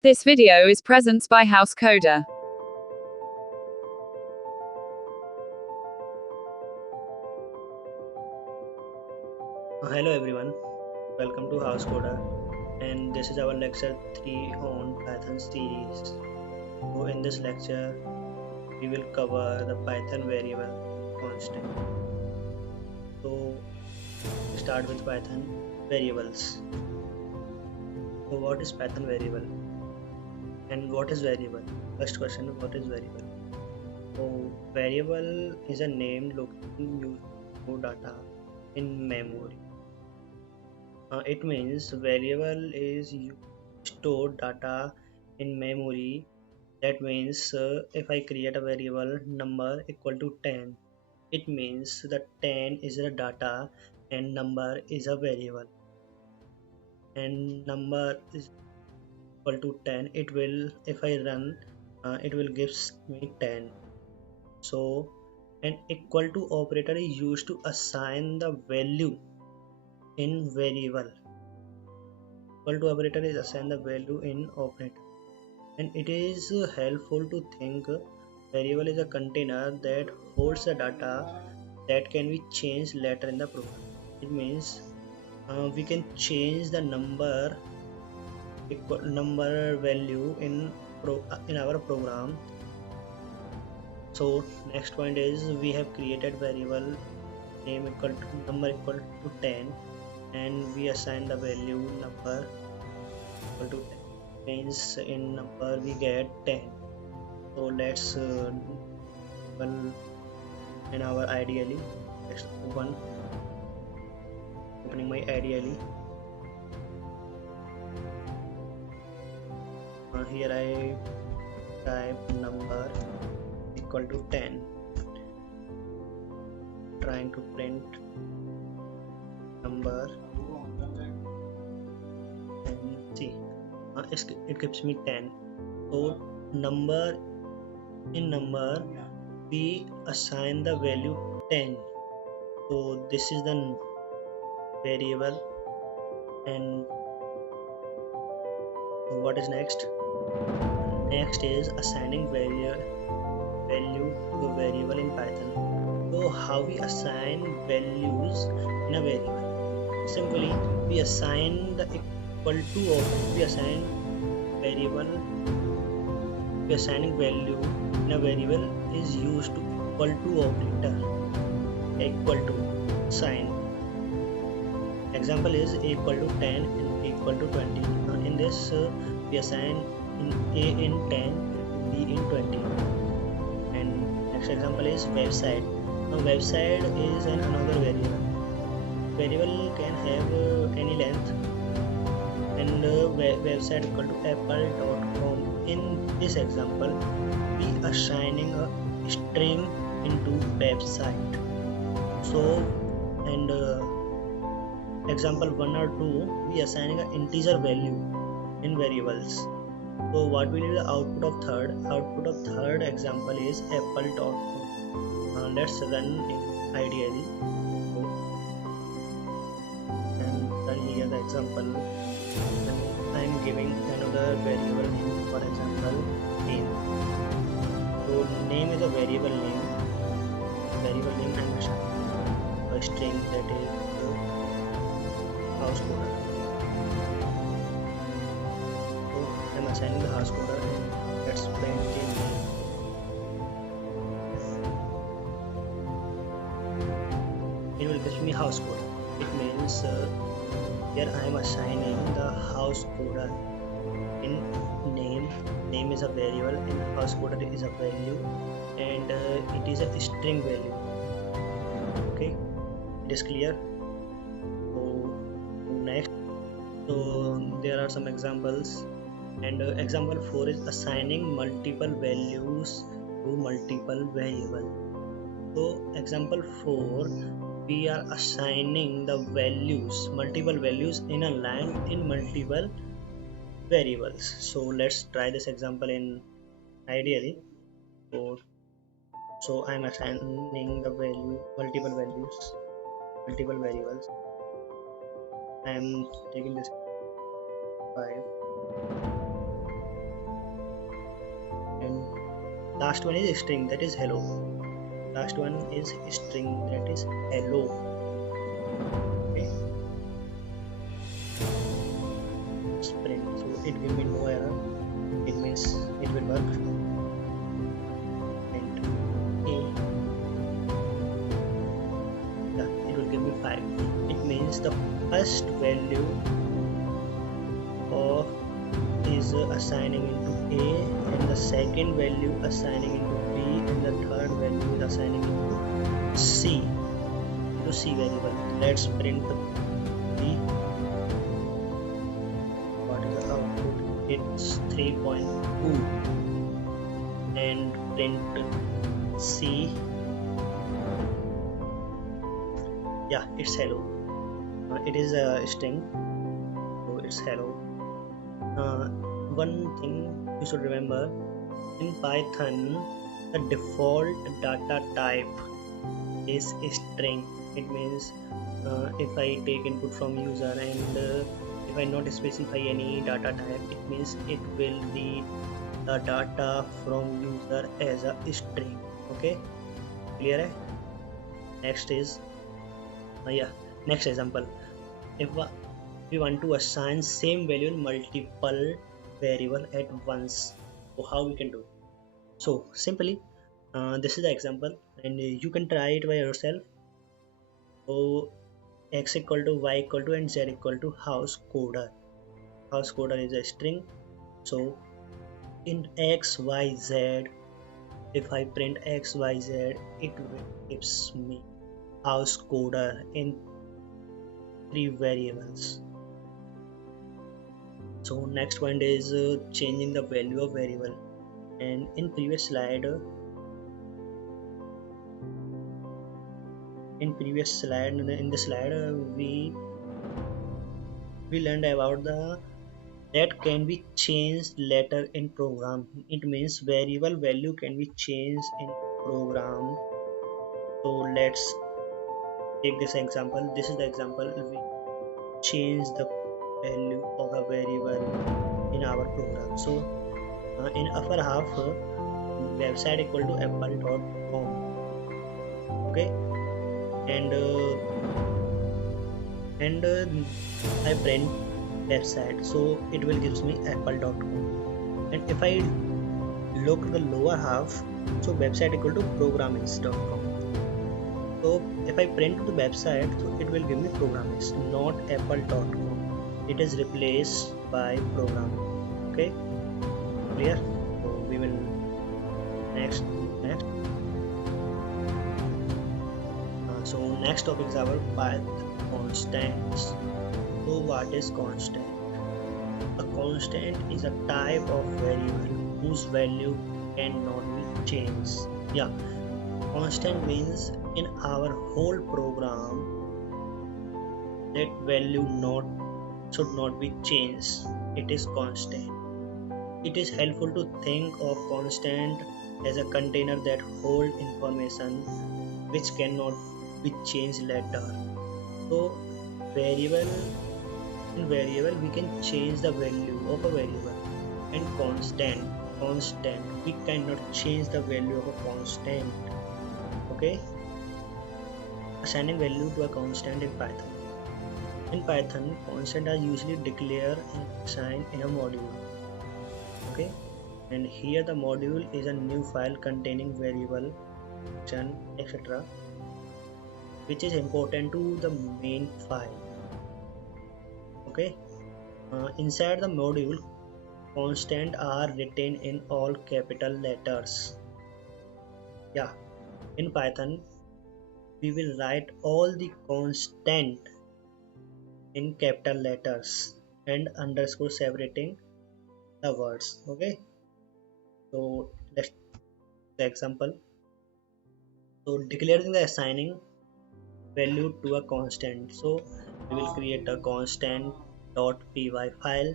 This video is presents by Housecoder. Hello everyone, welcome to Housecoder, and this is our lecture 3 on Python series. So in this lecture we will cover the Python variable constant. So we start with Python variables. So what is Python variable and what is variable? First question, what is variable? So variable is a name location used to store data in memory. It means variable is used to store data in memory. That means if I create a variable number equal to 10, it means that 10 is the data and number is a variable, and number is equal to 10. It will, if I run, it will gives me 10. So an equal to operator is used to assign the value in variable. Equal to operator is assign the value in operator, and it is helpful to think variable is a container that holds the data that can be changed later in the program. It means we can change the number value in our program. So next point is we have created variable name equal to number equal to 10, and we assign the value number equal to 10. Means in number we get 10. So let's in our ideally, let's opening my ideally. Here I type number equal to 10, trying to print number, and see it gives me 10. So number we assign the value 10. So this is the variable, and what is next? Next is assigning value to a variable in Python. So how we assign values in a variable? Simply we assign the equal to, or we assign variable, we assigning value in a variable is used to equal to operator. Equal to sign. Example is equal to 10 and equal to 20. In this we assign in A in 10, B in 20. And next example is website. Now website is another variable. Variable can have any length, and website equal to apple.com. In this example we assigning a string into website. So and example 1 or 2 we assigning an integer value in variables. So what will be the output of third? Output of third example is apple.com. Let's run it ideally. And run here the example, and I am giving another variable name, for example name. So name is a variable name. Variable name I am assigning a string that is Housecoder. So I am assigning the Housecoder, and let's print the name. It will give me Housecoder. It means here I am assigning the Housecoder in name. Name is a variable and Housecoder is a value, and it is a string value. Okay, it is clear. Next, so there are some examples, and example 4 is assigning multiple values to multiple variable. So example 4 we are assigning the values, multiple values in a line in multiple variables. So let's try this example in ideally. So I'm assigning the value, multiple values, multiple variables. I am taking this 5, Last one is string, that is hello. Last one is string, that is hello. Okay, print. So it will be no error. It means it will work. And A, yeah, it will give me 5. It means the first value of is assigning into A, and the second value assigning into B, and the third value is assigning into C, variable. Let's print the B. What is the output? It's 3.2. And print C. Yeah, it's hello. It is a string, so it's hello. One thing you should remember, in Python the default data type is string. It means if I take input from user and if I not specify any data type, it means it will read the data from user as a string. Okay, clear hai? Next is next example. If we want to assign same value in multiple variable at once, so how we can do? So simply this is the example, and you can try it by yourself. So x equal to y equal to and z equal to Housecoder. Housecoder is a string. So in x y z, if I print x y z, it gives me Housecoder in 3 variables. So next one is changing the value of variable, and in previous slide in the slide we learned about the that can be changed later in program. It means variable value can be changed in program. So let's take this example. This is the example. We change the value of a variable in our program. So in upper half, website equal to apple.com. okay, and I print website, so it will gives me apple.com. and if I look the lower half, so website equal to programmings.com. so if I print the website, so it will give me programmings, not apple.com. it is replaced by program. Okay, clear? So we will next so next topic is our Python constants. So what is constant? A constant is a type of variable whose value cannot be changed. Yeah, constant means in our whole program that value should not be changed. It is constant. It is helpful to think of constant as a container that hold information which cannot be changed later. So in variable we can change the value of a variable, and constant we cannot change the value of a constant. Okay, assigning value to a constant in Python. In Python, constants are usually declared and assigned in a module. Okay, and here the module is a new file containing variable, function, etc., which is important to the main file. Okay, inside the module, constants are written in all capital letters. Yeah, in Python we will write all the constant in capital letters and underscore separating the words. Okay, so let's the example. So declaring the assigning value to a constant. So we will create a constant.py file,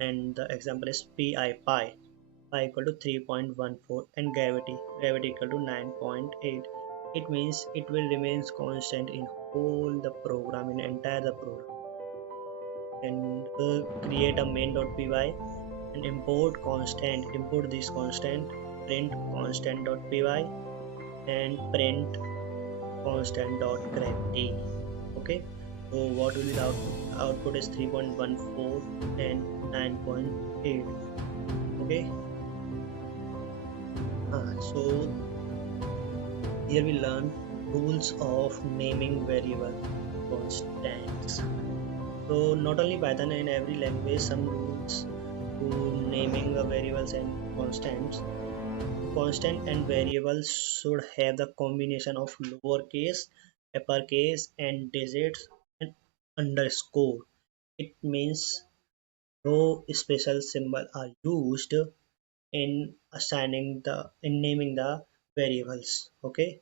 and the example is pi equal to 3.14 and gravity equal to 9.8. It means it will remains constant in whole the program, in entire the program. And create a main.py and import this constant print constant.py and print constant.gravity. Okay, so what will be the output is 3.14 and 9.8. Okay, so here we learn rules of naming variable constants. So not only Python, in every language some rules to naming the variables and constants. Constant and variables should have the combination of lowercase, uppercase and digits and underscore. It means no special symbol are used in assigning the in naming the variables. Okay,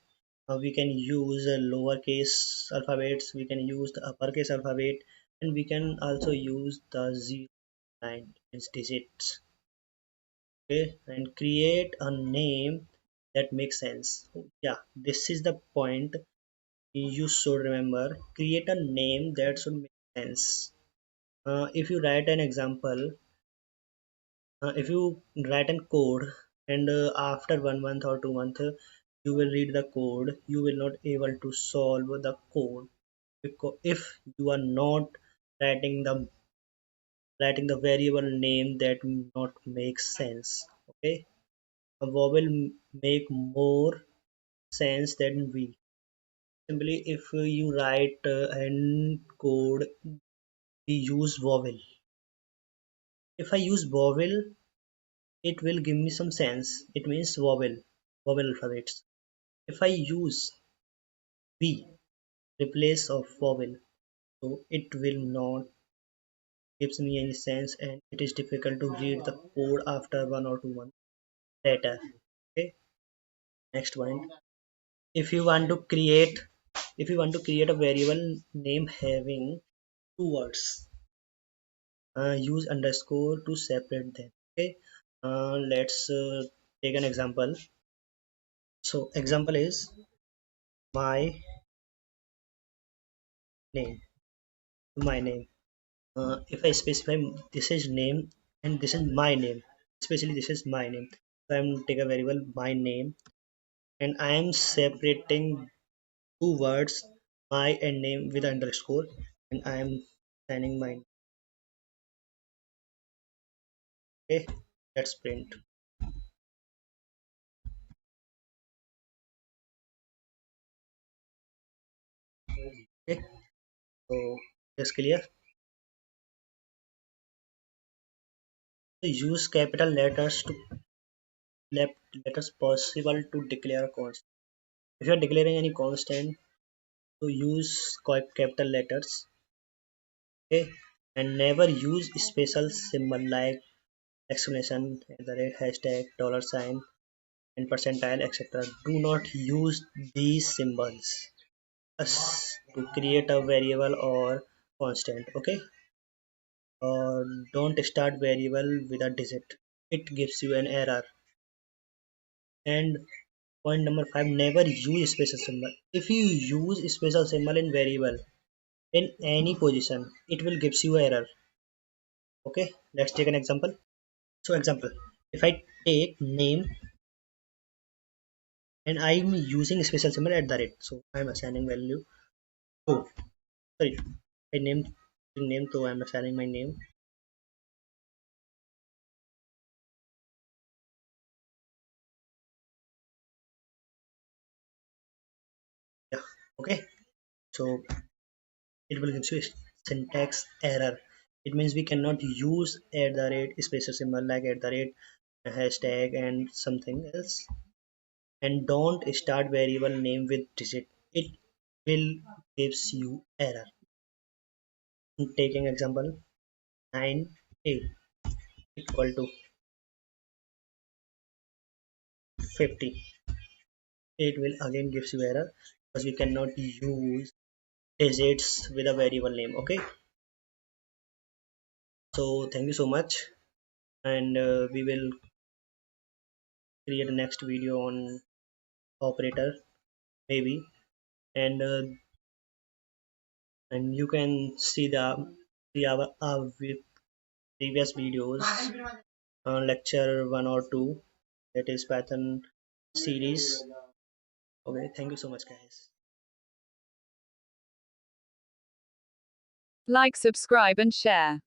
we can use lowercase alphabets, we can use the uppercase alphabet, and we can also use the 0 9 means digits. Okay, and create a name that makes sense. Yeah, this is the point you should remember. Create a name that should make sense. If you write an example, if you write a code and after 1 month or 2 months you will read the code, you will not able to solve the code, because if you are not writing the variable name that not makes sense. Okay, a vowel make more sense than we. Simply if you write and code, we use vowel. If I use vowel, it will give me some sense. It means vowel alphabets. If I use v replace of vowel, so it will not gives me any sense, and it is difficult to read the code after 1 or 2 months later. Okay, next point. If you want to create a variable name having two words, use underscore to separate them. Okay, let's take an example. So example is my name. My name. If I specify this is name and this is my name, especially this is my name, so I'm take a variable my name, and I am separating two words my and name with underscore, and I am signing my. Okay, let's print. Okay, so just clear. So use capital letters to letters possible to declare a constant. If you are declaring any constant, so use capital letters. Okay, and never use special symbol like exclamation, the rate, hashtag, dollar sign, and percentile, etc. Do not use these symbols to create a variable or constant. Okay, or don't start variable with a digit, it gives you an error. And point number 5, never use special symbol. If you use special symbol in variable in any position, it will gives you error. Okay, let's take an example. So example, if I take name and I'm using special symbol at the rate, so I'm assigning value. Oh, sorry, I named name, so I'm assigning my name. Yeah, okay, so it will give you a syntax error. It means we cannot use at the rate special symbol like at the rate, hashtag and something else. And don't start variable name with digit, it will gives you error. Taking example 9a equal to 50, it will again gives you error because we cannot use digits with a variable name. Okay, so thank you so much, and we will create a next video on operator maybe, and you can see our previous videos, lecture 1 or 2, that is Python series. Okay, thank you so much, guys. Like, subscribe, and share.